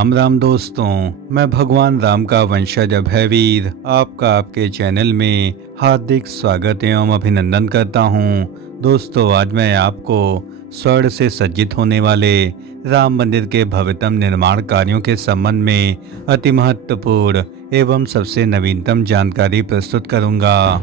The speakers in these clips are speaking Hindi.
राम राम दोस्तों, मैं भगवान राम का वंशज अभयवीर आपका आपके चैनल में हार्दिक स्वागत एवं अभिनंदन करता हूं। दोस्तों, आज मैं आपको स्वर्ण से सज्जित होने वाले राम मंदिर के भव्यतम निर्माण कार्यों के संबंध में अति महत्वपूर्ण एवं सबसे नवीनतम जानकारी प्रस्तुत करूंगा।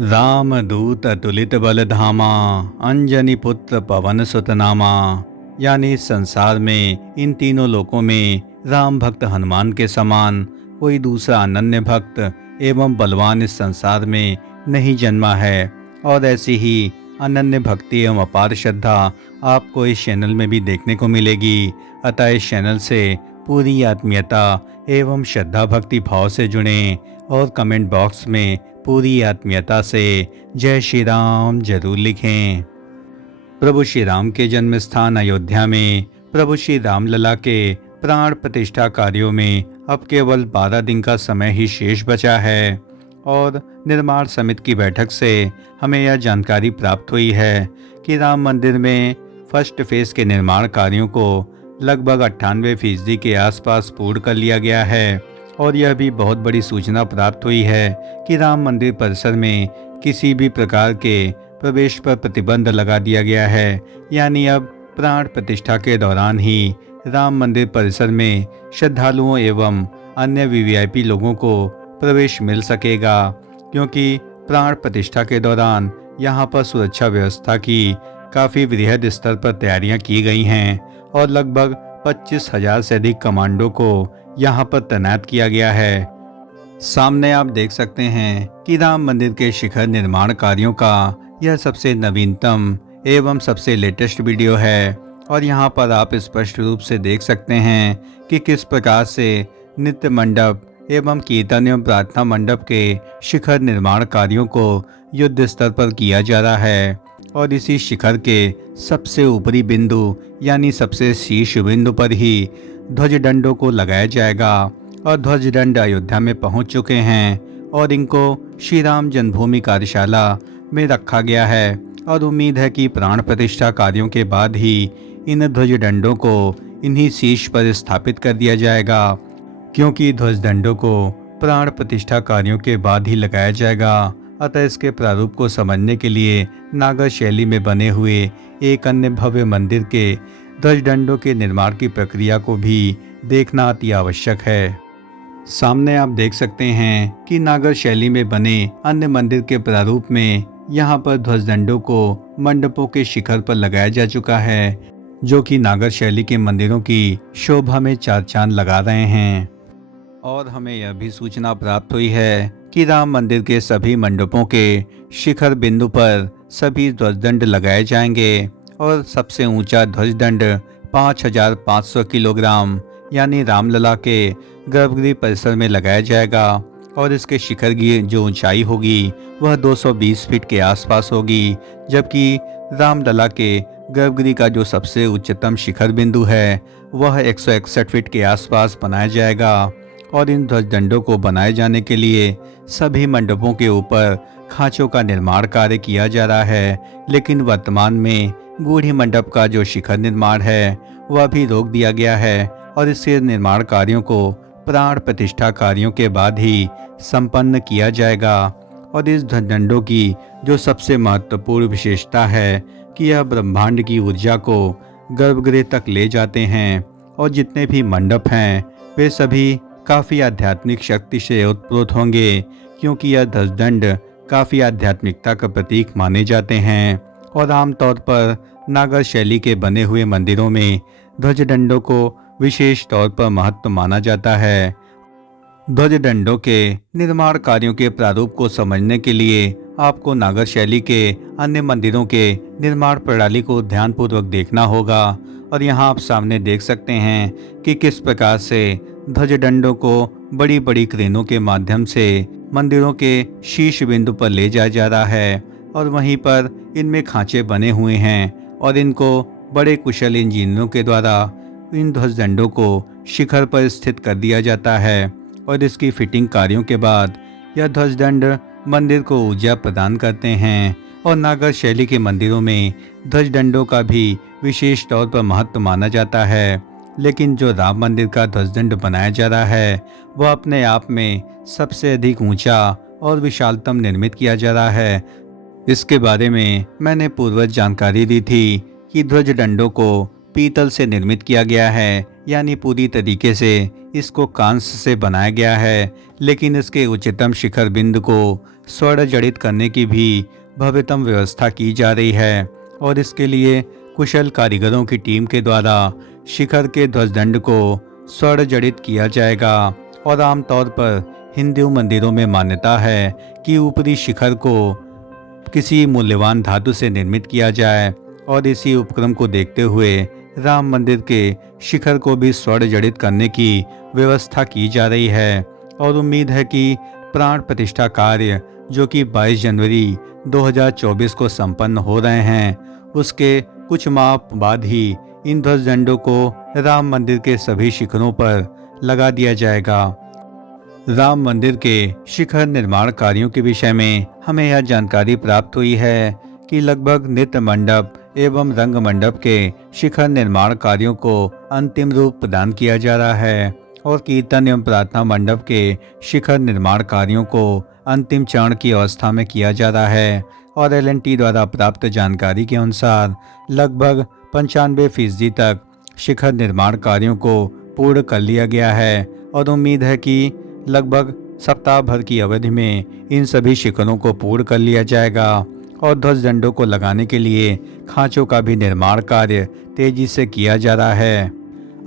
राम दूत अतुलित बल धामा, अंजनी पुत्र पवन सुत नामा। यानी संसार में इन तीनों लोकों में राम भक्त हनुमान के समान कोई दूसरा अनन्य भक्त एवं बलवान इस संसार में नहीं जन्मा है। और ऐसी ही अनन्य भक्ति एवं अपार श्रद्धा आपको इस चैनल में भी देखने को मिलेगी। अतः इस चैनल से पूरी आत्मीयता एवं श्रद्धा भक्ति भाव से जुड़ें और कमेंट बॉक्स में पूरी आत्मीयता से जय श्री राम जरूर लिखें। प्रभु श्री राम के जन्म स्थान अयोध्या में प्रभु श्री रामलला के प्राण प्रतिष्ठा कार्यों में अब केवल 12 दिन का समय ही शेष बचा है। और निर्माण समिति की बैठक से हमें यह जानकारी प्राप्त हुई है कि राम मंदिर में फर्स्ट फेज के निर्माण कार्यों को लगभग 98% के आसपास पूर्ण कर लिया गया है। और यह भी बहुत बड़ी सूचना प्राप्त हुई है कि राम मंदिर परिसर में किसी भी प्रकार के प्रवेश पर प्रतिबंध लगा दिया गया है। यानी अब प्राण प्रतिष्ठा के दौरान ही राम मंदिर परिसर में श्रद्धालुओं एवं अन्य वीवीआईपी लोगों को प्रवेश मिल सकेगा, क्योंकि प्राण प्रतिष्ठा के दौरान यहाँ पर सुरक्षा व्यवस्था की काफ़ी वृहद स्तर पर तैयारियां की गई हैं और लगभग 25,000 से अधिक कमांडो को यहाँ पर तैनात किया गया है। सामने आप देख सकते हैं कि राम मंदिर के शिखर निर्माण कार्यों का यह सबसे नवीनतम एवं सबसे लेटेस्ट वीडियो है। और यहाँ पर आप स्पष्ट रूप से देख सकते हैं कि किस प्रकार से नित्य मंडप एवं कीर्तन एवं प्रार्थना मंडप के शिखर निर्माण कार्यों को युद्ध स्तर पर किया जा रहा है। और इसी शिखर के सबसे ऊपरी बिंदु यानी सबसे शीर्ष बिंदु पर ही ध्वज दंडों को लगाया जाएगा। और ध्वज दंड अयोध्या में पहुंच चुके हैं और इनको श्री राम जन्मभूमि कार्यशाला में रखा गया है। और उम्मीद है कि प्राण प्रतिष्ठा कार्यों के बाद ही इन ध्वज दंडों को इन्हीं शीर्ष पर स्थापित कर दिया जाएगा, क्योंकि ध्वज दंडों को प्राण प्रतिष्ठा कार्यों के बाद ही लगाया जाएगा। अतः इसके प्रारूप को समझने के लिए नागर शैली में बने हुए एक अन्य भव्य मंदिर के ध्वज दंडों के निर्माण की प्रक्रिया को भी देखना अति आवश्यक है। सामने आप देख सकते हैं कि नागर शैली में बने अन्य मंदिर के प्रारूप में यहाँ पर ध्वज दंडों को मंडपों के शिखर पर लगाया जा चुका है, जो कि नागर शैली के मंदिरों की शोभा में चार चांद लगा रहे हैं। और हमें यह भी सूचना प्राप्त हुई है कि राम मंदिर के सभी मंडपों के शिखर बिंदु पर सभी ध्वजदंड लगाए जाएंगे। और सबसे ऊंचा ध्वजदंड 5,500 किलोग्राम यानी रामलला के गर्भगृह परिसर में लगाया जाएगा। और इसके शिखर की जो ऊंचाई होगी वह 220 फीट के आसपास होगी, जबकि रामलला के गर्भगृह का जो सबसे उच्चतम शिखर बिंदु है वह 161 फीट के आसपास बनाया जाएगा। और इन ध्वजदंडों को बनाए जाने के लिए सभी मंडपों के ऊपर खांचों का निर्माण कार्य किया जा रहा है, लेकिन वर्तमान में गूढ़ी मंडप का जो शिखर निर्माण है वह भी रोक दिया गया है। और इसके निर्माण कार्यों को प्राण प्रतिष्ठा कार्यों के बाद ही संपन्न किया जाएगा। और इस ध्वजदंडों की जो सबसे महत्वपूर्ण विशेषता है कि यह ब्रह्मांड की ऊर्जा को गर्भगृह तक ले जाते हैं। और जितने भी मंडप हैं वे सभी काफ़ी आध्यात्मिक शक्ति से ओतप्रोत होंगे, क्योंकि यह ध्वजदंड काफ़ी आध्यात्मिकता का प्रतीक माने जाते हैं। और आमतौर पर नागर शैली के बने हुए मंदिरों में ध्वजदंडों को विशेष तौर पर महत्व माना जाता है। ध्वजदंडों के निर्माण कार्यों के प्रारूप को समझने के लिए आपको नागर शैली के अन्य मंदिरों के निर्माण प्रणाली को ध्यानपूर्वक देखना होगा। और यहाँ आप सामने देख सकते हैं कि किस प्रकार से ध्वजदंडों को बड़ी बड़ी क्रेनों के माध्यम से मंदिरों के शीर्ष बिंदु पर ले जाया जा रहा है। और वहीं पर इनमें खांचे बने हुए हैं और इनको बड़े कुशल इंजीनियरों के द्वारा इन ध्वजदंडों को शिखर पर स्थित कर दिया जाता है। और इसकी फिटिंग कार्यों के बाद यह ध्वजदंड मंदिर को ऊर्जा प्रदान करते हैं। और नागर शैली के मंदिरों में ध्वजदंडों का भी विशेष तौर पर महत्व माना जाता है। लेकिन जो राम मंदिर का ध्वजदंड बनाया जा रहा है वह अपने आप में सबसे अधिक ऊंचा और विशालतम निर्मित किया जा रहा है। इसके बारे में मैंने पूर्वज जानकारी दी थी कि ध्वज दंडों को पीतल से निर्मित किया गया है, यानी पूरी तरीके से इसको कांस्य से बनाया गया है, लेकिन इसके उच्चतम शिखर बिंदु को स्वर्ण जड़ित करने की भी भव्यतम व्यवस्था की जा रही है और इसके लिए कुशल कारीगरों की टीम के द्वारा शिखर के ध्वजदंड को स्वर्ण जड़ित किया जाएगा। और आमतौर पर हिंदू मंदिरों में मान्यता है कि ऊपरी शिखर को किसी मूल्यवान धातु से निर्मित किया जाए और इसी उपक्रम को देखते हुए राम मंदिर के शिखर को भी स्वर्ण जड़ित करने की व्यवस्था की जा रही है। और उम्मीद है कि प्राण प्रतिष्ठा कार्य जो कि 22 जनवरी 2024 को संपन्न हो रहे हैं, उसके कुछ माह बाद ही इन ध्वजदंडों को राम मंदिर के सभी शिखरों पर लगा दिया जाएगा। राम मंदिर के शिखर निर्माण कार्यों के विषय में हमें यह जानकारी प्राप्त हुई है कि लगभग नृत्य मंडप एवं रंग मंडप के शिखर निर्माण कार्यों को अंतिम रूप प्रदान किया जा रहा है और कीर्तन एवं प्रार्थना मंडप के शिखर निर्माण कार्यों को अंतिम चरण की अवस्था में किया जा रहा है। और L&T द्वारा प्राप्त जानकारी के अनुसार लगभग 95% तक शिखर निर्माण कार्यों को पूर्ण कर लिया गया है और उम्मीद है कि लगभग सप्ताह भर की अवधि में इन सभी शिखरों को पूर्ण कर लिया जाएगा। और ध्वजदंडों को लगाने के लिए खांचों का भी निर्माण कार्य तेजी से किया जा रहा है।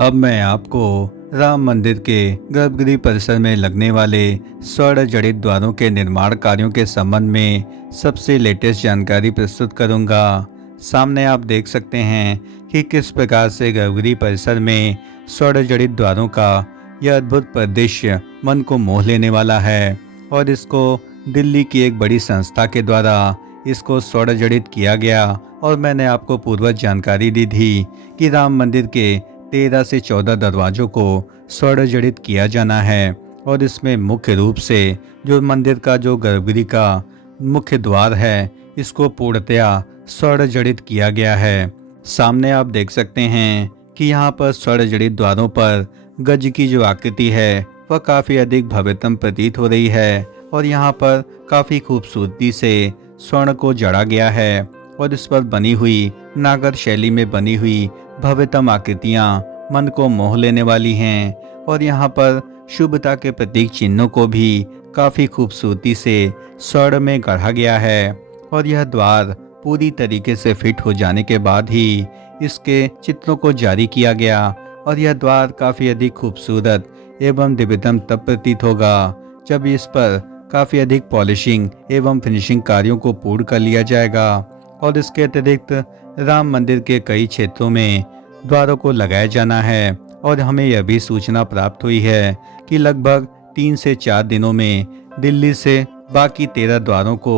अब मैं आपको राम मंदिर के गर्भगृह परिसर में लगने वाले स्वर्ण जड़ित द्वारों के निर्माण कार्यों के संबंध में सबसे लेटेस्ट जानकारी प्रस्तुत करूंगा। सामने आप देख सकते हैं कि किस प्रकार से गर्भगृह परिसर में स्वर्ण जड़ित द्वारों का यह अद्भुत परिदृश्य मन को मोह लेने वाला है और इसको दिल्ली की एक बड़ी संस्था के द्वारा इसको स्वर्ण जड़ित किया गया। और मैंने आपको पूर्वज जानकारी दी थी कि राम मंदिर के 13 से 14 दरवाजों को स्वर्ण जड़ित किया जाना है और इसमें मुख्य रूप से जो मंदिर का जो गर्भगृह का मुख्य द्वार है इसको पूर्णतया स्वर्ण जड़ित किया गया है। सामने आप देख सकते हैं कि यहाँ पर स्वर्ण जड़ित द्वारों पर गज की जो आकृति है वह काफ़ी अधिक भव्यतम प्रतीत हो रही है और यहाँ पर काफ़ी खूबसूरती से स्वर्ण को जड़ा गया है और इस पर बनी हुई नागर शैली में बनी हुई भव्यतम आकृतियाँ मन को मोह लेने वाली हैं। और यहाँ पर शुभता के प्रतीक चिन्हों को भी काफ़ी खूबसूरती से स्वर्ण में गढ़ा गया है और यह द्वार पूरी तरीके से फिट हो जाने के बाद ही इसके चित्रों को जारी किया गया और यह द्वार काफ़ी अधिक खूबसूरत एवं दिव्यतम तब प्रतीत होगा जब इस पर काफ़ी अधिक पॉलिशिंग एवं फिनिशिंग कार्यों को पूर्ण कर लिया जाएगा। और इसके अतिरिक्त राम मंदिर के कई क्षेत्रों में द्वारों को लगाया जाना है और हमें यह भी सूचना प्राप्त हुई है कि लगभग 3 से 4 दिनों में दिल्ली से बाकी 13 द्वारों को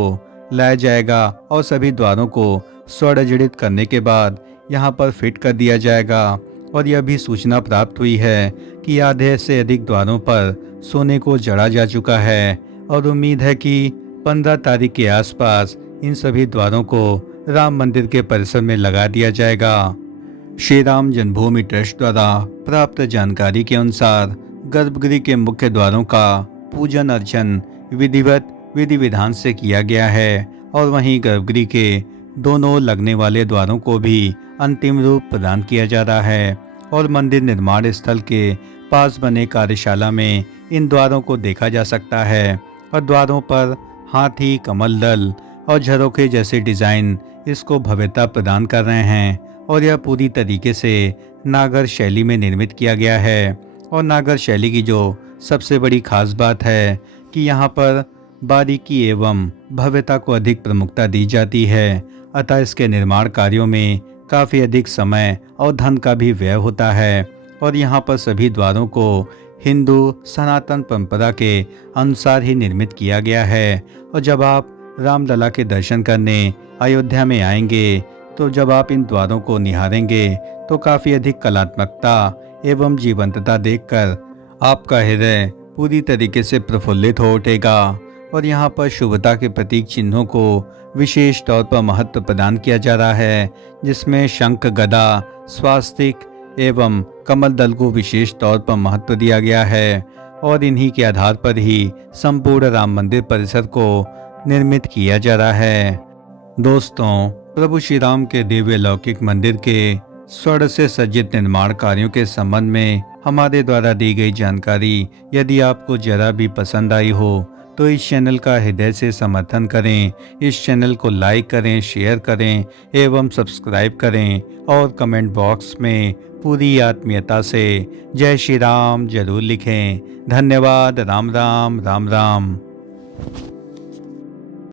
लाया जाएगा और सभी द्वारों को स्वर्ण जड़ित करने के बाद यहाँ पर फिट कर दिया जाएगा। और यह भी सूचना प्राप्त हुई है कि आधे से अधिक द्वारों पर सोने को जड़ा जा चुका है और उम्मीद है कि 15 तारीख के आसपास इन सभी द्वारों को राम मंदिर के परिसर में लगा दिया जाएगा। श्री राम जन्मभूमि ट्रस्ट द्वारा प्राप्त जानकारी के अनुसार गर्भगृह के मुख्य द्वारों का पूजन अर्चन विधि विधान से किया गया है और वहीं गर्भगृह के दोनों लगने वाले द्वारों को भी अंतिम रूप प्रदान किया जा रहा है। और मंदिर निर्माण स्थल के पास बने कार्यशाला में इन द्वारों को देखा जा सकता है और द्वारों पर हाथी, कमल दल और झरोखे जैसे डिज़ाइन इसको भव्यता प्रदान कर रहे हैं। और यह पूरी तरीके से नागर शैली में निर्मित किया गया है। और नागर शैली की जो सबसे बड़ी खास बात है कि यहाँ पर बारीकी एवं भव्यता को अधिक प्रमुखता दी जाती है, अतः इसके निर्माण कार्यों में काफ़ी अधिक समय और धन का भी व्यय होता है। और यहाँ पर सभी द्वारों को हिंदू सनातन परंपरा के अनुसार ही निर्मित किया गया है। और जब आप रामलला के दर्शन करने अयोध्या में आएंगे तो जब आप इन द्वारों को निहारेंगे तो काफ़ी अधिक कलात्मकता एवं जीवंतता देखकर आपका हृदय पूरी तरीके से प्रफुल्लित हो उठेगा। और यहाँ पर शुभता के प्रतीक चिन्हों को विशेष तौर पर महत्व प्रदान किया जा रहा है, जिसमें शंख, गदा, स्वास्तिक एवं कमल दल को विशेष तौर पर महत्व दिया गया है और इन्हीं के आधार पर ही संपूर्ण राम मंदिर परिसर को निर्मित किया जा रहा है। दोस्तों, प्रभु श्री राम के दिव्य लौकिक मंदिर के स्वर्ण से सज्जित निर्माण कार्यों के संबंध में हमारे द्वारा दी गई जानकारी यदि आपको जरा भी पसंद आई हो तो इस चैनल का हृदय से समर्थन करें। इस चैनल को लाइक करें, शेयर करें एवं सब्सक्राइब करें और कमेंट बॉक्स में पूरी आत्मीयता से जय श्री राम जरूर लिखें। धन्यवाद। राम राम। राम राम।